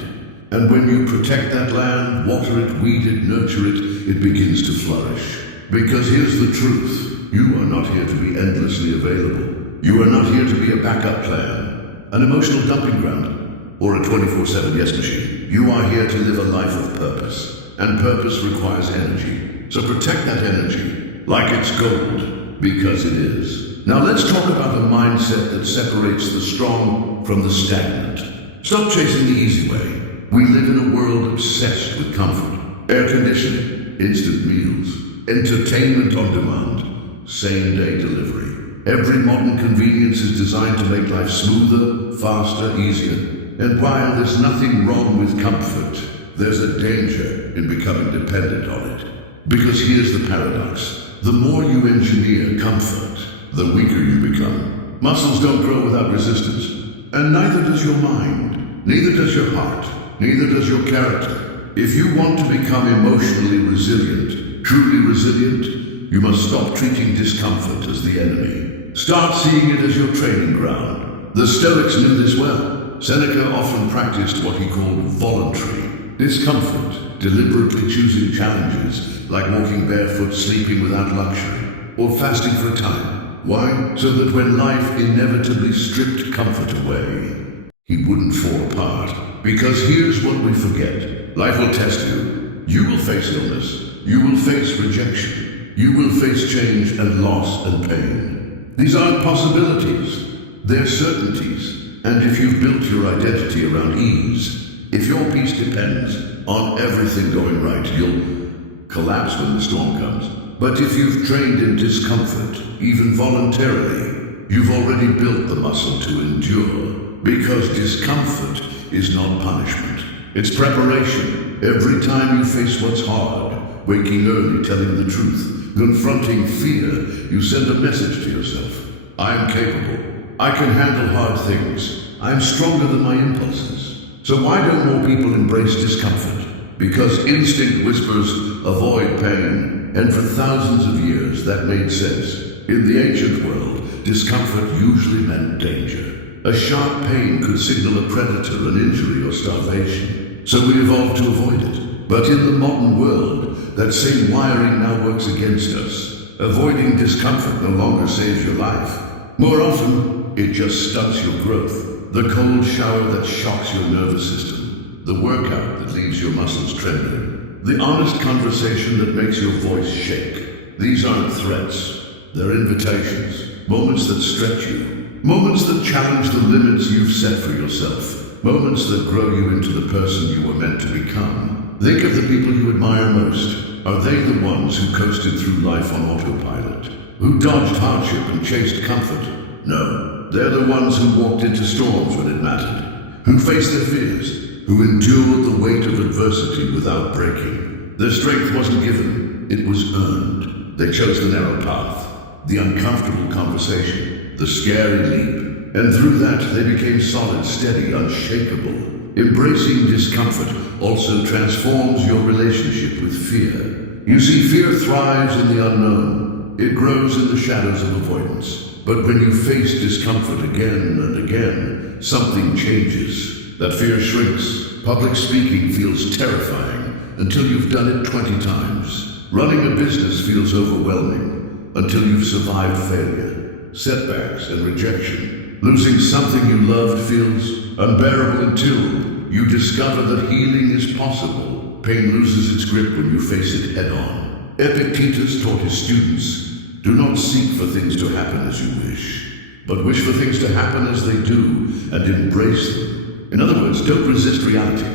And when you protect that land, water it, weed it, nurture it, it begins to flourish. Because here's the truth. You are not here to be endlessly available. You are not here to be a backup plan, an emotional dumping ground, or a 24/7 yes machine. You are here to live a life of purpose. And purpose requires energy. So protect that energy like it's gold, because it is. Now let's talk about the mindset that separates the strong from the stagnant. Stop chasing the easy way. We live in a world obsessed with comfort. Air conditioning, instant meals, entertainment on demand, same-day delivery. Every modern convenience is designed to make life smoother, faster, easier. And while there's nothing wrong with comfort, there's a danger in becoming dependent on it. Because here's the paradox. The more you engineer comfort, the weaker you become. Muscles don't grow without resistance, and neither does your mind, neither does your heart, neither does your character. If you want to become emotionally resilient, truly resilient, you must stop treating discomfort as the enemy. Start seeing it as your training ground. The Stoics knew this well. Seneca often practiced what he called voluntary discomfort, deliberately choosing challenges like walking barefoot, sleeping without luxury, or fasting for a time. Why? So that when life inevitably stripped comfort away, he wouldn't fall apart. Because here's what we forget. Life will test you. You will face illness. You will face rejection. You will face change and loss and pain. These aren't possibilities. They're certainties. And if you've built your identity around ease, if your peace depends on everything going right, you'll collapse when the storm comes. But if you've trained in discomfort, even voluntarily, you've already built the muscle to endure. Because discomfort is not punishment. It's preparation. Every time you face what's hard, waking early, telling the truth, confronting fear, you send a message to yourself. I am capable. I can handle hard things. I'm stronger than my impulses. So why don't more people embrace discomfort? Because instinct whispers, avoid pain. And for thousands of years, that made sense. In the ancient world, discomfort usually meant danger. A sharp pain could signal a predator, an injury, or starvation. So we evolved to avoid it. But in the modern world, that same wiring now works against us. Avoiding discomfort no longer saves your life. More often, it just stunts your growth. The cold shower that shocks your nervous system. The workout that leaves your muscles trembling. The honest conversation that makes your voice shake. These aren't threats. They're invitations. Moments that stretch you. Moments that challenge the limits you've set for yourself. Moments that grow you into the person you were meant to become. Think of the people you admire most. Are they the ones who coasted through life on autopilot? Who dodged hardship and chased comfort? No, they're the ones who walked into storms when it mattered. Who faced their fears. Who endured the weight of adversity without breaking. Their strength wasn't given, it was earned. They chose the narrow path, the uncomfortable conversation, the scary leap. And through that, they became solid, steady, unshakable. Embracing discomfort also transforms your relationship with fear. You see, fear thrives in the unknown. It grows in the shadows of avoidance. But when you face discomfort again and again, something changes. That fear shrinks. Public speaking feels terrifying until you've done it 20 times. Running a business feels overwhelming until you've survived failure, setbacks, and rejection. Losing something you loved feels unbearable until you discover that healing is possible. Pain loses its grip when you face it head-on. Epictetus taught his students, do not seek for things to happen as you wish, but wish for things to happen as they do and embrace them. In other words, don't resist reality.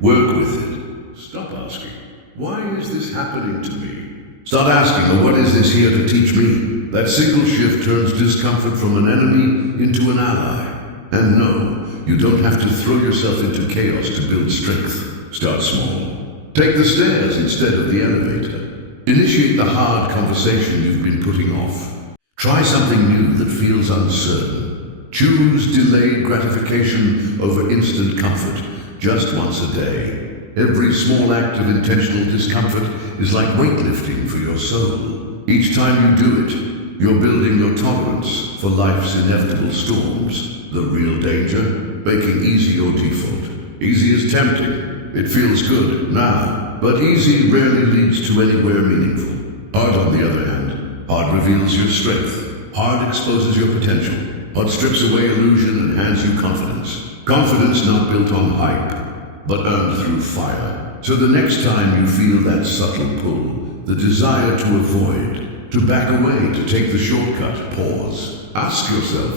Work with it. Stop asking, why is this happening to me? Start asking, well, what is this here to teach me? That single shift turns discomfort from an enemy into an ally. And no, you don't have to throw yourself into chaos to build strength. Start small. Take the stairs instead of the elevator. Initiate the hard conversation you've been putting off. Try something new that feels uncertain. Choose delayed gratification over instant comfort, just once a day. Every small act of intentional discomfort is like weightlifting for your soul. Each time you do it, you're building your tolerance for life's inevitable storms. The real danger, making easy your default. Easy is tempting. It feels good now, but easy rarely leads to anywhere meaningful. Hard, on the other hand, hard reveals your strength. Hard exposes your potential. Hard strips away illusion and hands you confidence. Confidence not built on hype, but earned through fire. So the next time you feel that subtle pull, the desire to avoid, to back away, to take the shortcut, pause. Ask yourself,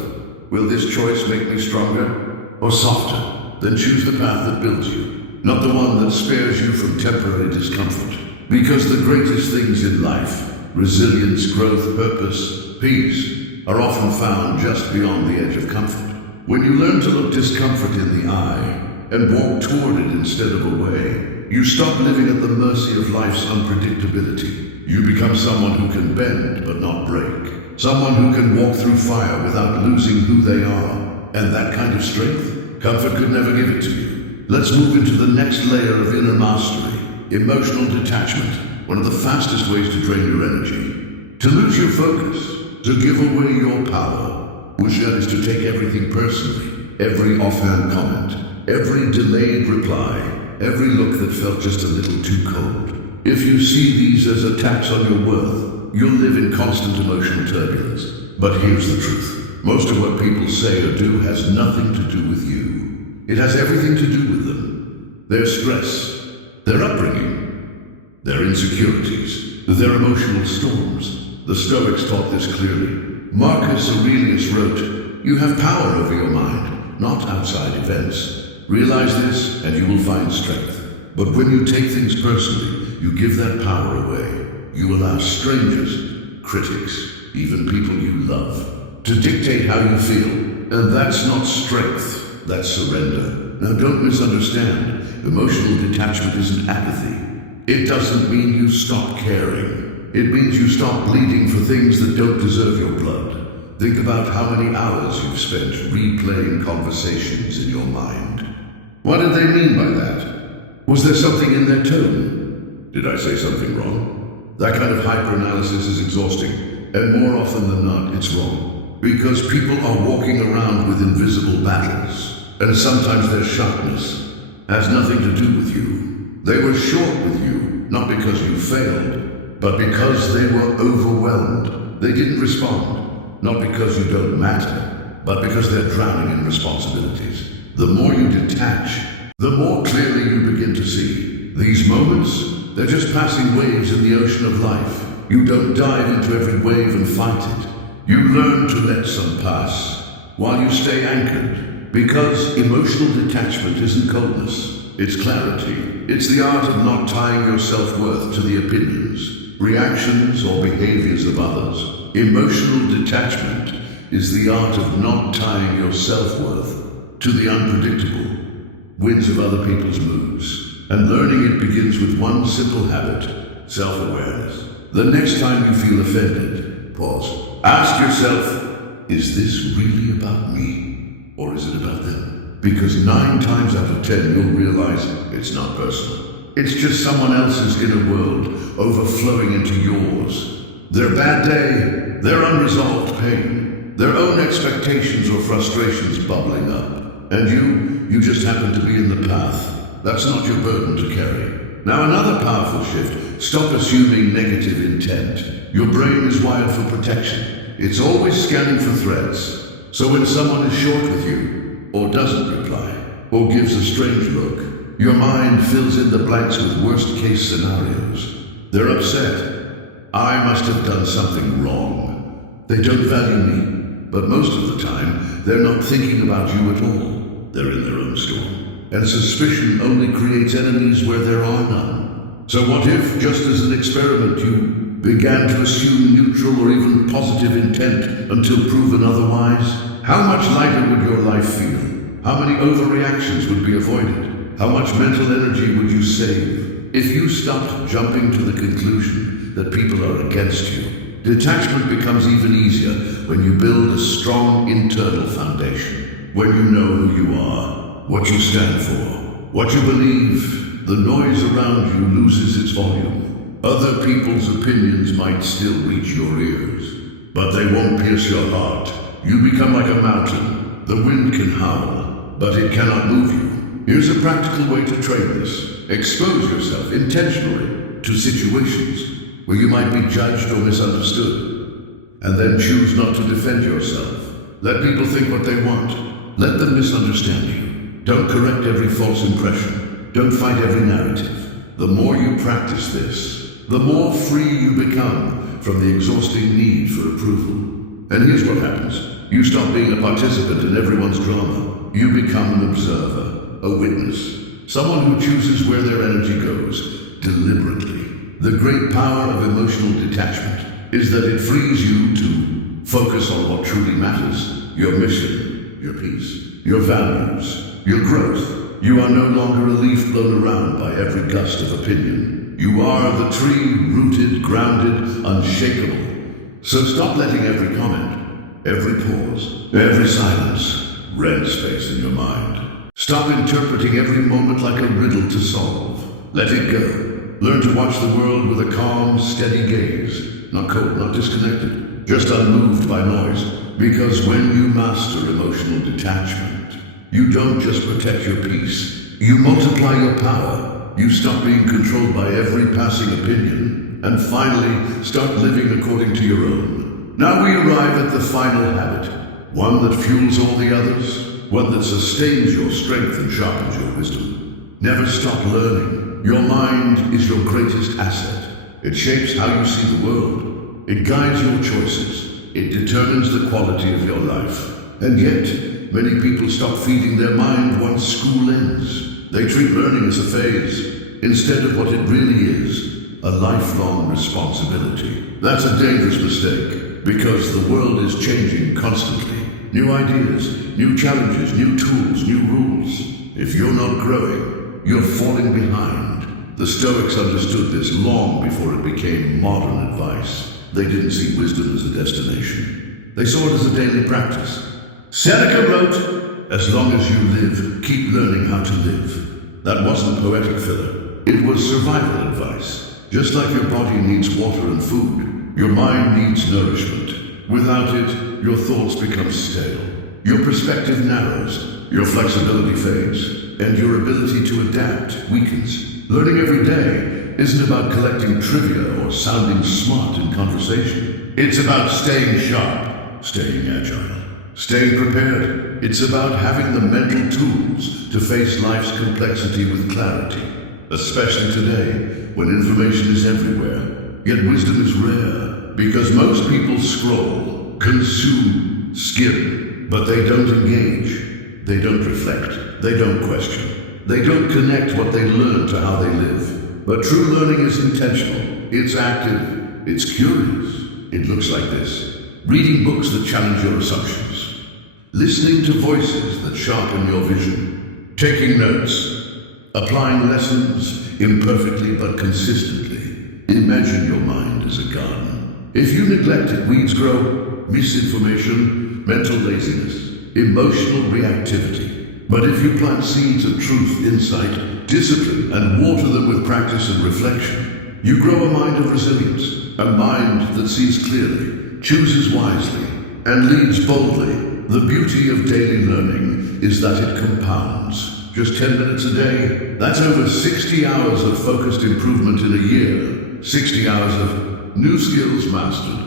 will this choice make me stronger or softer? Then choose the path that builds you, not the one that spares you from temporary discomfort. Because the greatest things in life, resilience, growth, purpose, peace, are often found just beyond the edge of comfort. When you learn to look discomfort in the eye and walk toward it instead of away, you stop living at the mercy of life's unpredictability. You become someone who can bend but not break. Someone who can walk through fire without losing who they are. And that kind of strength, comfort could never give it to you. Let's move into the next layer of inner mastery. Emotional detachment, one of the fastest ways to drain your energy. To lose your focus, to give away your power, which is to take everything personally. Every offhand comment, every delayed reply, every look that felt just a little too cold. If you see these as attacks on your worth, you'll live in constant emotional turbulence. But here's the truth. Most of what people say or do has nothing to do with you. It has everything to do with them. Their stress, their upbringing, their insecurities, their emotional storms. The Stoics taught this clearly. Marcus Aurelius wrote, "You have power over your mind, not outside events. Realize this and you will find strength. But when you take things personally, you give that power away. You allow strangers, critics, even people you love, to dictate how you feel. And that's not strength, that's surrender." Now don't misunderstand. Emotional detachment isn't apathy. It doesn't mean you stop caring. It means you stop bleeding for things that don't deserve your blood. Think about how many hours you've spent replaying conversations in your mind. What did they mean by that? Was there something in their tone? Did I say something wrong? That kind of hyper-analysis is exhausting, and more often than not, it's wrong. Because people are walking around with invisible battles, and sometimes their sharpness has nothing to do with you. They were short with you, not because you failed, but because they were overwhelmed. They didn't respond. not because you don't matter, but because they're drowning in responsibilities. The more you detach, the more clearly you begin to see. These moments, they're just passing waves in the ocean of life. You don't dive into every wave and fight it. You learn to let some pass, while you stay anchored. Because emotional detachment isn't coldness, it's clarity. It's the art of not tying your self-worth to the opinions, reactions, or behaviors of others. Emotional detachment is the art of not tying your self-worth to the unpredictable winds of other people's moods. And learning it begins with one simple habit: self-awareness. The next time you feel offended, pause. Ask yourself, is this really about me? Or is it about them? Because 9 times out of 10 you'll realize it's not personal. It's just someone else's inner world overflowing into yours. Their bad day, their unresolved pain, their own expectations or frustrations bubbling up. And you just happen to be in the path. That's not your burden to carry. Now another powerful shift: stop assuming negative intent. Your brain is wired for protection. It's always scanning for threats. So when someone is short with you, or doesn't reply, or gives a strange look, your mind fills in the blanks with worst-case scenarios. They're upset. I must have done something wrong. They don't value me. But most of the time, they're not thinking about you at all. They're in their own storm. And suspicion only creates enemies where there are none. So what if, just as an experiment, you began to assume neutral or even positive intent until proven otherwise? How much lighter would your life feel? How many overreactions would be avoided? How much mental energy would you save if you stopped jumping to the conclusion that people are against you? Detachment becomes even easier when you build a strong internal foundation, when you know who you are, what you stand for, what you believe. The noise around you loses its volume. Other people's opinions might still reach your ears, but they won't pierce your heart. You become like a mountain. The wind can howl, but it cannot move you. Here's a practical way to train this. Expose yourself intentionally to situations where you might be judged or misunderstood, and then choose not to defend yourself. Let people think what they want. Let them misunderstand you. Don't correct every false impression. Don't fight every narrative. The more you practice this, the more free you become from the exhausting need for approval. And here's what happens. You stop being a participant in everyone's drama. You become an observer, a witness, someone who chooses where their energy goes, deliberately. The great power of emotional detachment is that it frees you to focus on what truly matters: your mission, your peace, your values, your growth. You are no longer a leaf blown around by every gust of opinion. You are the tree, rooted, grounded, unshakable. So stop letting every comment, every pause, every silence rent space in your mind. Stop interpreting every moment like a riddle to solve. Let it go. Learn to watch the world with a calm, steady gaze. Not cold, not disconnected, just unmoved by noise. Because when you master emotional detachment, you don't just protect your peace, you multiply your power. You stop being controlled by every passing opinion, and finally start living according to your own. Now we arrive at the final habit, one that fuels all the others, one that sustains your strength and sharpens your wisdom. Never stop learning. Your mind is your greatest asset. It shapes how you see the world. It guides your choices. It determines the quality of your life. And yet, many people stop feeding their mind once school ends. They treat learning as a phase, instead of what it really is, a lifelong responsibility. That's a dangerous mistake, because the world is changing constantly. New ideas, new challenges, new tools, new rules. If you're not growing, you're falling behind. The Stoics understood this long before it became modern advice. They didn't see wisdom as a destination. They saw it as a daily practice. Seneca wrote, "As long as you live, keep learning how to live." That wasn't poetic filler. It was survival advice. Just like your body needs water and food, your mind needs nourishment. Without it, your thoughts become stale. Your perspective narrows, your flexibility fades, and your ability to adapt weakens. Learning every day isn't about collecting trivia or sounding smart in conversation. It's about staying sharp, staying agile, staying prepared. It's about having the mental tools to face life's complexity with clarity, especially today when information is everywhere. Yet wisdom is rare because most people scroll, consume, skim, but they don't engage. They don't reflect. They don't question. They don't connect what they learn to how they live. But true learning is intentional. It's active. It's curious. It looks like this. Reading books that challenge your assumptions. Listening to voices that sharpen your vision. Taking notes. Applying lessons imperfectly but consistently. Imagine your mind as a garden. If you neglect it, weeds grow. Misinformation, mental laziness, emotional reactivity. But if you plant seeds of truth, insight, discipline, and water them with practice and reflection, you grow a mind of resilience, a mind that sees clearly, chooses wisely, and leads boldly. The beauty of daily learning is that it compounds. Just 10 minutes a day, that's over 60 hours of focused improvement in a year, 60 hours of new skills mastered.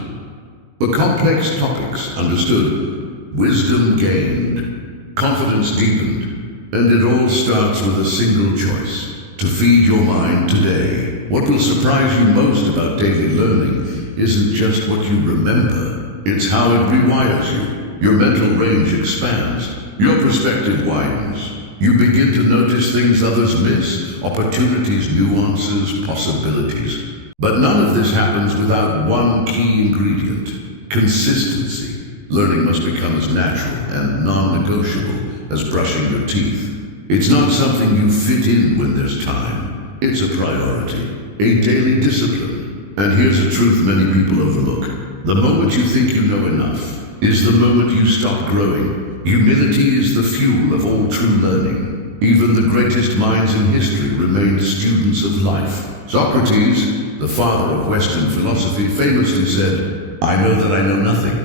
For complex topics understood, wisdom gained, confidence deepened, and it all starts with a single choice: to feed your mind today. What will surprise you most about daily learning isn't just what you remember, it's how it rewires you. Your mental range expands, your perspective widens. You begin to notice things others miss, opportunities, nuances, possibilities. But none of this happens without one key ingredient: consistency. Learning must become as natural and non-negotiable as brushing your teeth. It's not something you fit in when there's time. It's a priority, a daily discipline. And here's a truth many people overlook. The moment you think you know enough is the moment you stop growing. Humility is the fuel of all true learning. Even the greatest minds in history remained students of life. Socrates, the father of Western philosophy, famously said, "I know that I know nothing."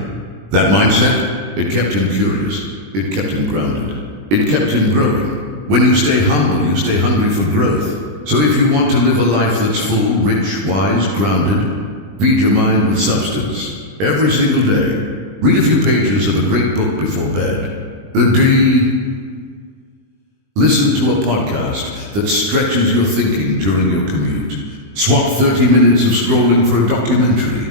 That mindset, it kept him curious. It kept him grounded. It kept him growing. When you stay humble, you stay hungry for growth. So if you want to live a life that's full, rich, wise, grounded, feed your mind with substance. Every single day, read a few pages of a great book before bed. Listen to a podcast that stretches your thinking during your commute. Swap 30 minutes of scrolling for a documentary,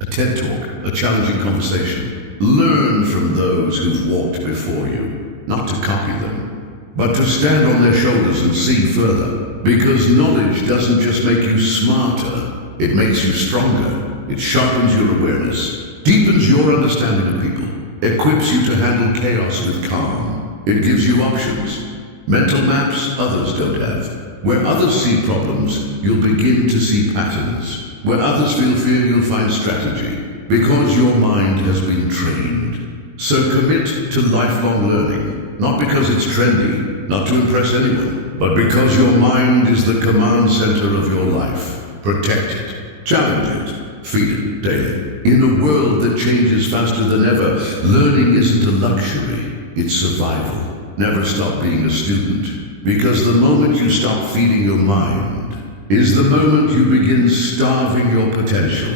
a TED Talk, a challenging conversation. Learn from those who've walked before you, not to copy them, but to stand on their shoulders and see further. Because knowledge doesn't just make you smarter, it makes you stronger. It sharpens your awareness, deepens your understanding of people, equips you to handle chaos with calm. It gives you options, mental maps others don't have. Where others see problems, you'll begin to see patterns. Where others feel fear, you'll find strategy, because your mind has been trained. So commit to lifelong learning, not because it's trendy, not to impress anyone, but because your mind is the command center of your life. Protect it, challenge it, feed it daily. In a world that changes faster than ever, learning isn't a luxury, it's survival. Never stop being a student, because the moment you stop feeding your mind is the moment you begin starving your potential.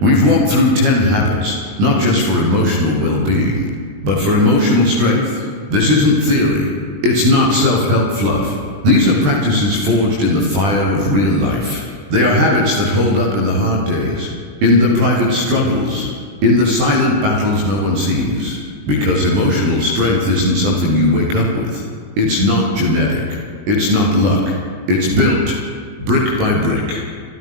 We've walked through 10 habits, not just for emotional well-being, but for emotional strength. This isn't theory, it's not self-help fluff. These are practices forged in the fire of real life. They are habits that hold up in the hard days, in the private struggles, in the silent battles no one sees. Because emotional strength isn't something you wake up with. It's not genetic. It's not luck. It's built, brick by brick,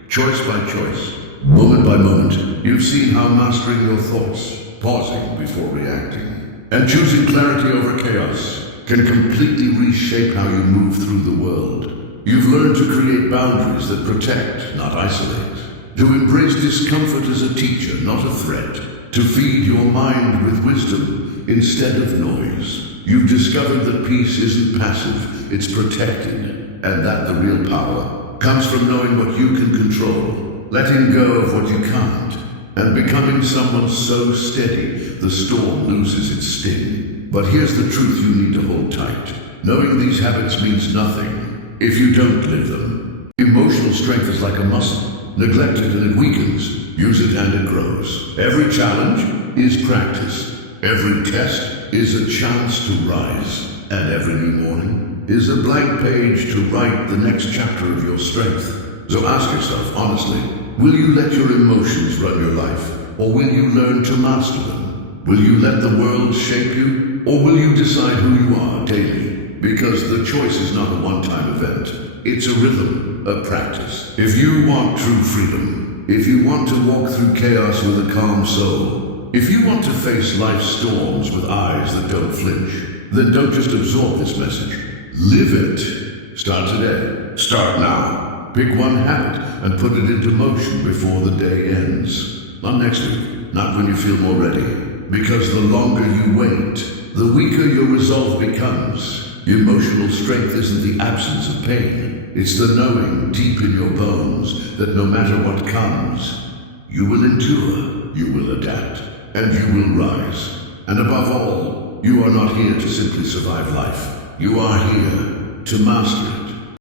choice by choice, moment by moment. You've seen how mastering your thoughts, pausing before reacting, and choosing clarity over chaos can completely reshape how you move through the world. You've learned to create boundaries that protect, not isolate. To embrace discomfort as a teacher, not a threat. To feed your mind with wisdom instead of noise. You've discovered that peace isn't passive, it's protected, and that the real power comes from knowing what you can control, letting go of what you can't, and becoming someone so steady the storm loses its sting. But here's the truth you need to hold tight. Knowing these habits means nothing if you don't live them. Emotional strength is like a muscle. Neglect it and it weakens. Use it and it grows. Every challenge, is practice. Every test is a chance to rise. And every new morning is a blank page to write the next chapter of your strength. So ask yourself honestly, will you let your emotions run your life? Or will you learn to master them? Will you let the world shape you? Or will you decide who you are daily? Because the choice is not a one-time event. It's a rhythm, a practice. If you want true freedom, if you want to walk through chaos with a calm soul, if you want to face life's storms with eyes that don't flinch, then don't just absorb this message. Live it. Start today. Start now. Pick one habit and put it into motion before the day ends. Not next week, not when you feel more ready. Because the longer you wait, the weaker your resolve becomes. Emotional strength isn't the absence of pain. It's the knowing deep in your bones that no matter what comes, you will endure, you will adapt, and you will rise. And above all, you are not here to simply survive life. You are here to master it.